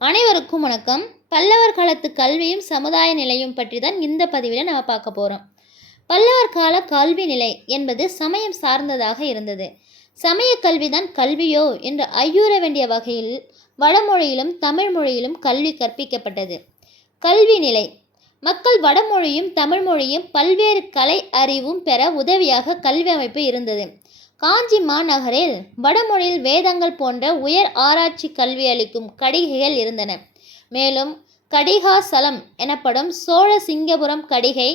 அனைவருக்கும் வணக்கம். பல்லவர் காலத்து கல்வியும் சமுதாய நிலையும் பற்றி தான் இந்த பதிவில் நம்ம பார்க்க போகிறோம் பல்லவர் கால கல்வி நிலை என்பது சமயம் சார்ந்ததாக இருந்தது. சமய கல்விதான் கல்வியோ என்று ஐயூற வேண்டிய வகையில் வடமொழியிலும் தமிழ் மொழியிலும் கல்வி கற்பிக்கப்பட்டது. கல்வி நிலை. மக்கள் வடமொழியும் தமிழ் மொழியும் பல்வேறு கலை அறிவும் பெற உதவியாக கல்வி அமைப்பு இருந்தது. காஞ்சி மாநகரில் வடமொழியில் வேதங்கள் போன்ற உயர் ஆராய்ச்சி கல்வி அளிக்கும் கடிகைகள் இருந்தன. மேலும் கடிகாசலம் எனப்படும் சோழ சிங்கபுரம் கடிகை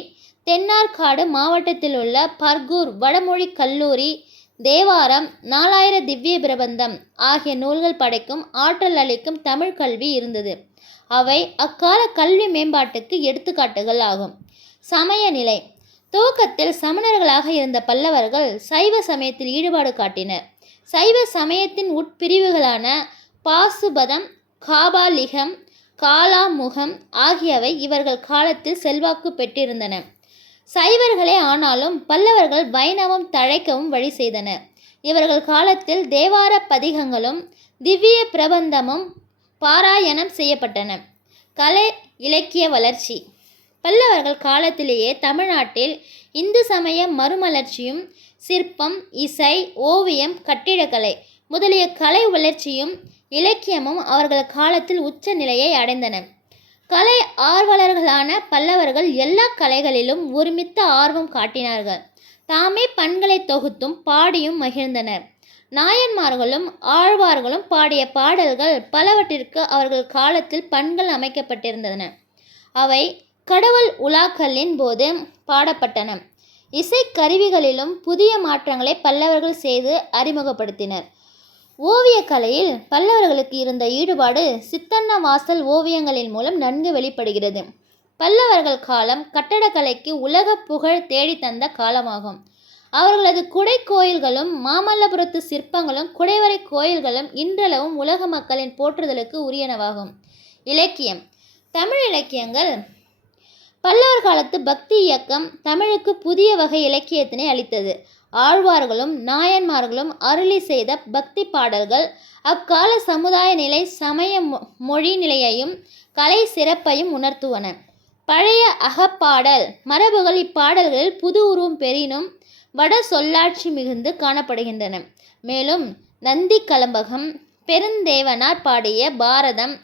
தென்னார்காடு மாவட்டத்தில் உள்ள பர்கூர் வடமொழி கல்லூரி தேவாரம் நாலாயிர திவ்ய பிரபந்தம் ஆகிய நூல்கள் படைக்கும் ஆற்றல் அளிக்கும் தமிழ் கல்வி இருந்தது. அவை அக்கால கல்வி மேம்பாட்டுக்கு எடுத்துக்காட்டுகள் ஆகும். சமய நிலை துவக்கத்தில் சமணர்களாக இருந்த பல்லவர்கள் சைவ சமயத்தில் ஈடுபாடு காட்டினர். சைவ சமயத்தின் உட்பிரிவுகளான பாசுபதம் காபாலிகம் காலாமுகம் ஆகியவை இவர்கள் காலத்தில் செல்வாக்கு பெற்றிருந்தன. சைவர்களே ஆனாலும் பல்லவர்கள் வைணவம் தழைக்கவும் வழி செய்தனர். இவர்கள் காலத்தில் தேவார பதிகங்களும் திவ்ய பிரபந்தமும் பாராயணம் செய்யப்பட்டன. கலை இலக்கிய வளர்ச்சி. பல்லவர்கள் காலத்திலேயே தமிழ்நாட்டில் இந்து சமய மறுமலர்ச்சியும் சிற்பம் இசை ஓவியம் கட்டிடக்கலை முதலிய கலை வளர்ச்சியும் இலக்கியமும் அவர்கள் காலத்தில் உச்ச நிலையை அடைந்தன. கலை ஆர்வலர்களான பல்லவர்கள் எல்லா கலைகளிலும் ஒருமித்த ஆர்வம் காட்டினார்கள். தாமே பண்களை தொகுத்தும் பாடியும் மகிழ்ந்தனர். நாயன்மார்களும் ஆழ்வார்களும் பாடிய பாடல்கள் பலவற்றிற்கு அவர்கள் காலத்தில் பண்கள் அமைக்கப்பட்டிருந்தன. அவை கடவுள் உலாக்களின் போது பாடப்பட்டன. இசைக்கருவிகளிலும் புதிய மாற்றங்களை பல்லவர்கள் செய்து அறிமுகப்படுத்தினர். ஓவியக்கலையில் பல்லவர்களுக்கு இருந்த ஈடுபாடு சித்தன்ன வாசல் ஓவியங்களின் மூலம் நன்கு வெளிப்படுகிறது. பல்லவர்கள் காலம் கட்டடக்கலைக்கு உலக புகழ் தேடித்தந்த காலமாகும். அவர்களது குடை கோயில்களும் மாமல்லபுரத்து சிற்பங்களும் குடைவரை கோயில்களும் இன்றளவும் உலக மக்களின் போற்றுதலுக்கு உரியனவாகும். இலக்கியம். தமிழ் இலக்கியங்கள் பல்லவர் காலத்து பக்தி இயக்கம் தமிழுக்கு புதிய வகை இலக்கியத்தினை அளித்தது. ஆழ்வார்களும் நாயன்மார்களும் அருளி செய்த பக்தி பாடல்கள் அக்கால சமுதாய நிலை சமய மொழி நிலையையும் கலை சிறப்பையும் உணர்த்துவன. பழைய அகப்பாடல் மரபுகள் இப்பாடல்களில் புது உருவம் பெறினும் வட சொல்லாட்சி மிகுந்து காணப்படுகின்றன. மேலும் நந்தி கலம்பகம் பெருந்தேவனார் பாடிய பாரதம்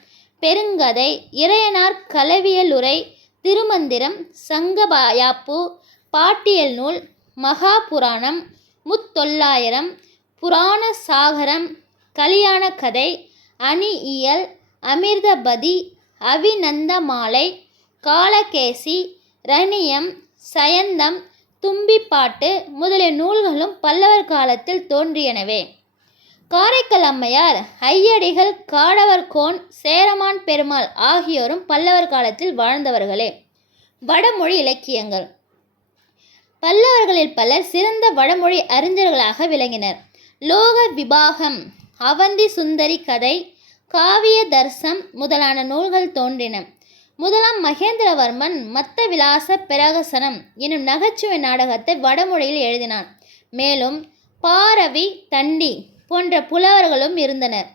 பெருங்கதை இறையனார் கலவியலுரை திருமந்திரம் சங்கபாயாப்பு பாட்டியல் நூல் மகாபுராணம் முத்தொள்ளாயிரம் புராண சாகரம் கலியாண கதை அணியியல் அமிர்தபதி அவிநந்தமாலை காலகேசி ரணியம் சயந்தம் தும்பிப்பாட்டு முதலிய நூல்களும் பல்லவர் காலத்தில் தோன்றியனவே. காரைக்கல் அம்மையார் ஐயடிகள் காடவர்கோன் சேரமான் பெருமாள் ஆகியோரும் பல்லவர் காலத்தில் வாழ்ந்தவர்களே. வடமொழி இலக்கியங்கள். பல்லவர்களில் பலர் சிறந்த வடமொழி அறிஞர்களாக விளங்கினர். லோக விபாகம் அவந்தி சுந்தரி கதை காவிய தர்சம் முதலான நூல்கள் தோன்றின. முதலாம் மகேந்திரவர்மன் மத்த விலாச பிரகசனம் எனும் நகைச்சுவை நாடகத்தை வடமொழியில் எழுதினான். மேலும் பாரவி தண்டி போன்ற புலவர்களும் இருந்தனர்.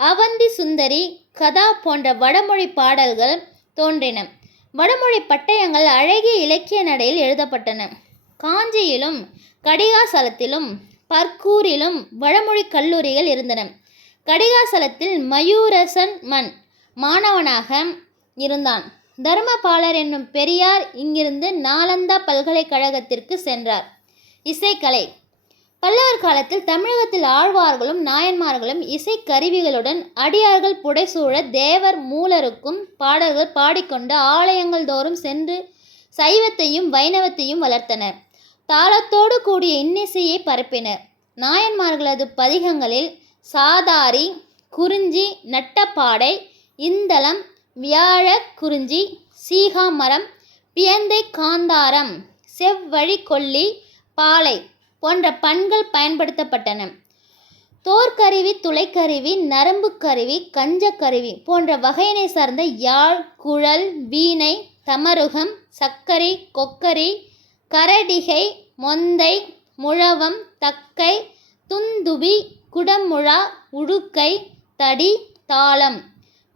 அவந்தி சுந்தரி கதா போன்ற வடமொழி பாடல்கள் தோன்றின. வடமொழி பட்டயங்கள் அழகிய இலக்கிய நடையில் எழுதப்பட்டன. காஞ்சியிலும் கடிகாசலத்திலும் பர்கூரிலும் வடமொழி கல்லூரிகள் இருந்தன. கடிகாசலத்தில் மயூரசன் மண் மாணவனாக இருந்தான். தர்மபாலர் என்னும் பெரியார் இங்கிருந்து நாலந்தா பல்கலைக்கழகத்திற்கு சென்றார். இசைக்கலை பல்லவர் காலத்தில் தமிழகத்தில் ஆழ்வார்களும் நாயன்மார்களும் இசைக்கருவிகளுடன் அடியார்கள் புடைசூழ தேவர் மூலருக்கும் பாடல்கள் பாடிக்கொண்டு ஆலயங்கள் தோறும் சென்று சைவத்தையும் வைணவத்தையும் வளர்த்தனர். தாளத்தோடு கூடிய இன்னிசையை பரப்பினர். நாயன்மார்களது பதிகங்களில் சாதாரி குறிஞ்சி நட்டப்பாடை இந்தளம் வியாழ குறிஞ்சி சீகாமரம் பியந்தை காந்தாரம் செவ்வழி கொல்லி பாலை போன்ற பண்கள் பயன்படுத்தப்பட்டன. தோற்கருவி துளைக்கருவி நரம்பு கருவி கஞ்சக்கருவி போன்ற வகையினை சார்ந்த யாழ் குழல் வீணை தமருகம் சக்கரை கொக்கரி கரடிகை மொந்தை முழவம் தக்கை துந்துபி குடமுழா உடுக்கை தடி தாளம்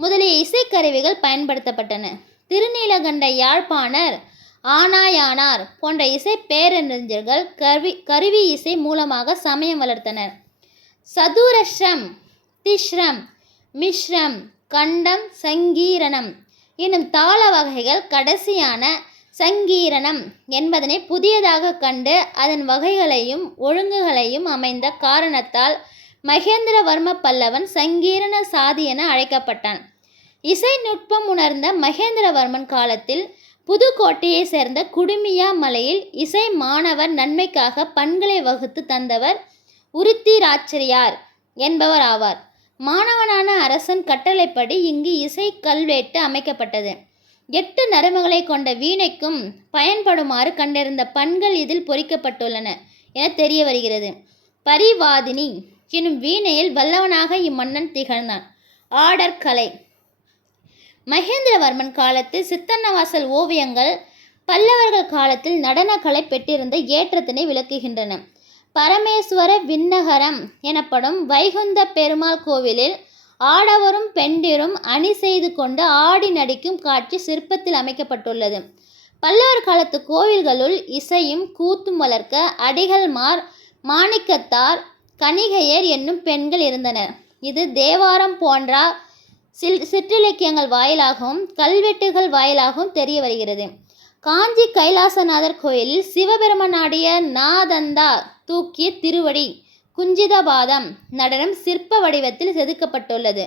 முதலிய இசைக்கருவிகள் பயன்படுத்தப்பட்டன. திருநீலகண்ட யாழ்ப்பாணர் ஆனாயானார் போன்ற இசை பேரறிஞர்கள் கருவி கருவி இசை மூலமாக சமயம் வளர்த்தனர். சதுரஸ்ரம் திஸ்ரம் மிஸ்ரம் கண்டம் சங்கீரணம் என்னும் தாள வகைகள் கடைசியான சங்கீரணம் என்பதனை புதியதாக கண்டு அதன் வகைகளையும் ஒழுங்குகளையும் அமைந்த காரணத்தால் மகேந்திரவர்ம பல்லவன் சங்கீரண சாதி என அழைக்கப்பட்டான். இசை நுட்பம் உணர்ந்த மகேந்திரவர்மன் காலத்தில் புதுக்கோட்டையை சேர்ந்த குடுமியா மலையில் இசை மாணவர் நன்மைக்காக பண்களை வகுத்து தந்தவர் உருத்திராச்சரியார் என்பவர் ஆவார். மாணவனான அரசன் கட்டளைப்படி இங்கு இசை கல்வெட்டு அமைக்கப்பட்டது. எட்டு நரம்புகளை கொண்ட வீணைக்கும் பயன்படுமாறு கண்டிருந்த பண்கள் இதில் பொறிக்கப்பட்டுள்ளன என தெரிய வருகிறது. பரிவாதினி எனும் வீணையில் வல்லவனாக இம்மன்னன் திகழ்ந்தான். ஆடற்கலை மகேந்திரவர்மன் காலத்தில் சித்தன்னவாசல் ஓவியங்கள் பல்லவர்கள் காலத்தில் நடனக்கலை பெற்றிருந்த ஏற்றத்தினை விளக்குகின்றன. பரமேஸ்வர விண்ணகரம் எனப்படும் வைகுந்த பெருமாள் கோவிலில் ஆடவரும் பெண்டிரும் அணி செய்து கொண்டு ஆடி நடிக்கும் காட்சி சிற்பத்தில் அமைக்கப்பட்டுள்ளது. பல்லவர் காலத்து கோவில்களுள் இசையும் கூத்தும் வளர்க்க அடிகள்மார் மாணிக்கத்தார் கணிகையர் என்னும் பெண்கள் இருந்தனர். இது தேவாரம் போன்ற சில் சிற்றிலக்கியங்கள் வாயிலாகவும் கல்வெட்டுகள் வாயிலாகவும் தெரிய வருகிறது. காஞ்சி கைலாசநாதர் கோயிலில் சிவபெருமனாடிய நாதந்தா தூக்கிய திருவடி குஞ்சிதபாதம் நடனம் சிற்ப வடிவத்தில் செதுக்கப்பட்டுள்ளது.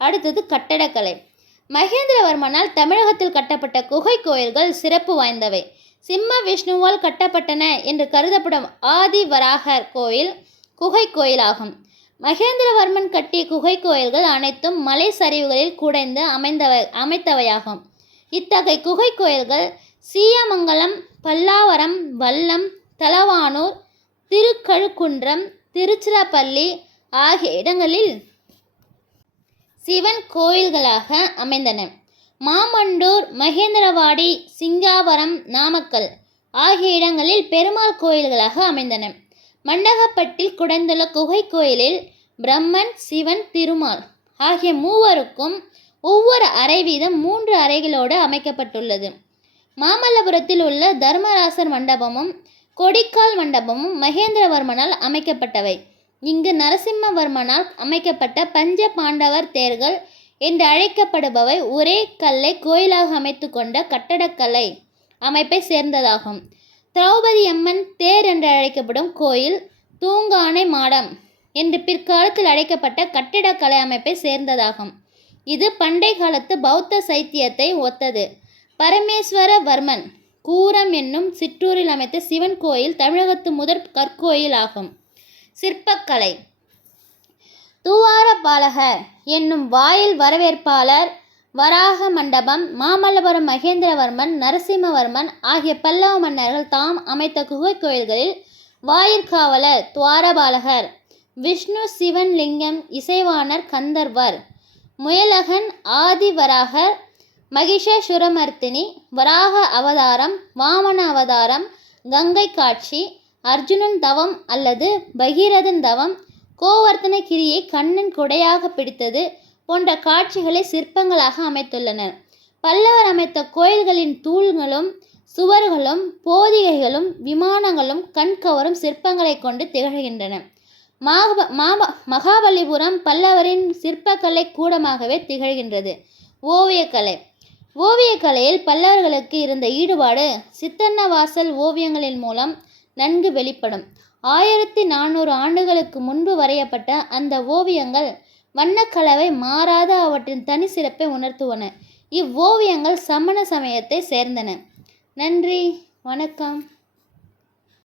அடுத்தது கட்டடக்கலை. மகேந்திரவர்மனால் தமிழகத்தில் கட்டப்பட்ட குகை கோயில்கள் சிறப்பு வாய்ந்தவை. சிம்ம விஷ்ணுவால் கட்டப்பட்டன என்று கருதப்படும் ஆதிவராகர் கோயில் குகை கோயிலாகும். மகேந்திரவர்மன் கட்டிய குகை கோயில்கள் அனைத்தும் மலை சரிவுகளில் குடைந்து அமைந்தவை அமைத்தவையாகும். இத்தகைய குகை கோயில்கள் சீயமங்கலம் பல்லாவரம் வல்லம் தலவானூர் திருக்கழுக்குன்றம் திருச்சிராப்பள்ளி ஆகிய இடங்களில் சிவன் கோயில்களாக அமைந்தன. மாமண்டூர் மகேந்திரவாடி சிங்காவரம் நாமக்கல் ஆகிய இடங்களில் பெருமாள் கோயில்களாக அமைந்தன. மண்டகப்பட்டில் குடைந்துள்ள குகை கோயிலில் பிரம்மன் சிவன் திருமால் ஆகிய மூவருக்கும் ஒவ்வொரு அறை வீதம் மூன்று அறைகளோடு அமைக்கப்பட்டுள்ளது. மாமல்லபுரத்தில் உள்ள தர்மராசர் மண்டபமும் கொடிக்கால் மண்டபமும் மகேந்திரவர்மனால் அமைக்கப்பட்டவை. இங்கு நரசிம்மவர்மனால் அமைக்கப்பட்ட பஞ்ச பாண்டவர் தேர்கள் என்று அழைக்கப்படுபவை ஒரே கல்லை கோயிலாக அமைத்து கொண்ட கட்டடக்கலை அமைப்பை சேர்ந்ததாகும். திரௌபதி அம்மன் தேர் என்று அழைக்கப்படும் கோயில் தூங்கானை மாடம் என்று பிற்காலத்தில் அழைக்கப்பட்ட கட்டிடக்கலை அமைப்பை சேர்ந்ததாகும். இது பண்டை காலத்து பௌத்த சைத்தியத்தை ஒத்தது. பரமேஸ்வரவர்மன் கூரம் என்னும் சிற்றூரில் அமைத்த சிவன் கோயில் தமிழகத்து முதற் கற்கோயில் ஆகும் சிற்பக்கலை. துவாரபாலகர் என்னும் வாயில் வரவேற்பாளர் வராக மண்டபம் மாமல்லபுரம் மகேந்திரவர்மன் நரசிம்மவர்மன் ஆகிய பல்லவ மன்னர்கள் தாம் அமைத்த குகை கோயில்களில் வாயிற்காவலர் துவாரபாலகர் விஷ்ணு சிவன் லிங்கம் இசைவாணர் கந்தர்வர் முயலகன் ஆதிவராகர் மகிஷசுரமர்த்தினி வராக அவதாரம் வாமன அவதாரம் கங்கை காட்சி அர்ஜுனன் தவம் அல்லது பகீரதன் தவம் கோவர்த்தன கிரியை கண்ணன் கொடையாக பிடித்தது போன்ற காட்சிகளை சிற்பங்களாக அமைத்துள்ளனர். பல்லவர் அமைத்த கோயில்களின் தூள்களும் சுவர்களும் போதிகைகளும் விமானங்களும் கண்கவரும் சிற்பங்களை கொண்டு திகழ்கின்றன. மாப மாப மகாபலிபுரம் பல்லவரின் சிற்பக்கலை கூடமாகவே திகழ்கின்றது. ஓவியக்கலை. ஓவியக்கலையில் பல்லவர்களுக்கு இருந்த ஈடுபாடு சித்தன்னவாசல் ஓவியங்களின் மூலம் நன்கு வெளிப்படும். ஆயிரத்தி நானூறு ஆண்டுகளுக்கு முன்பு வரையப்பட்ட அந்த ஓவியங்கள் வண்ணக்கலவை மாறாத அவற்றின் தனி சிறப்பை உணர்த்துவன. இவ்வோவியங்கள் சமண சமயத்தை சேர்ந்தன. நன்றி. வணக்கம்.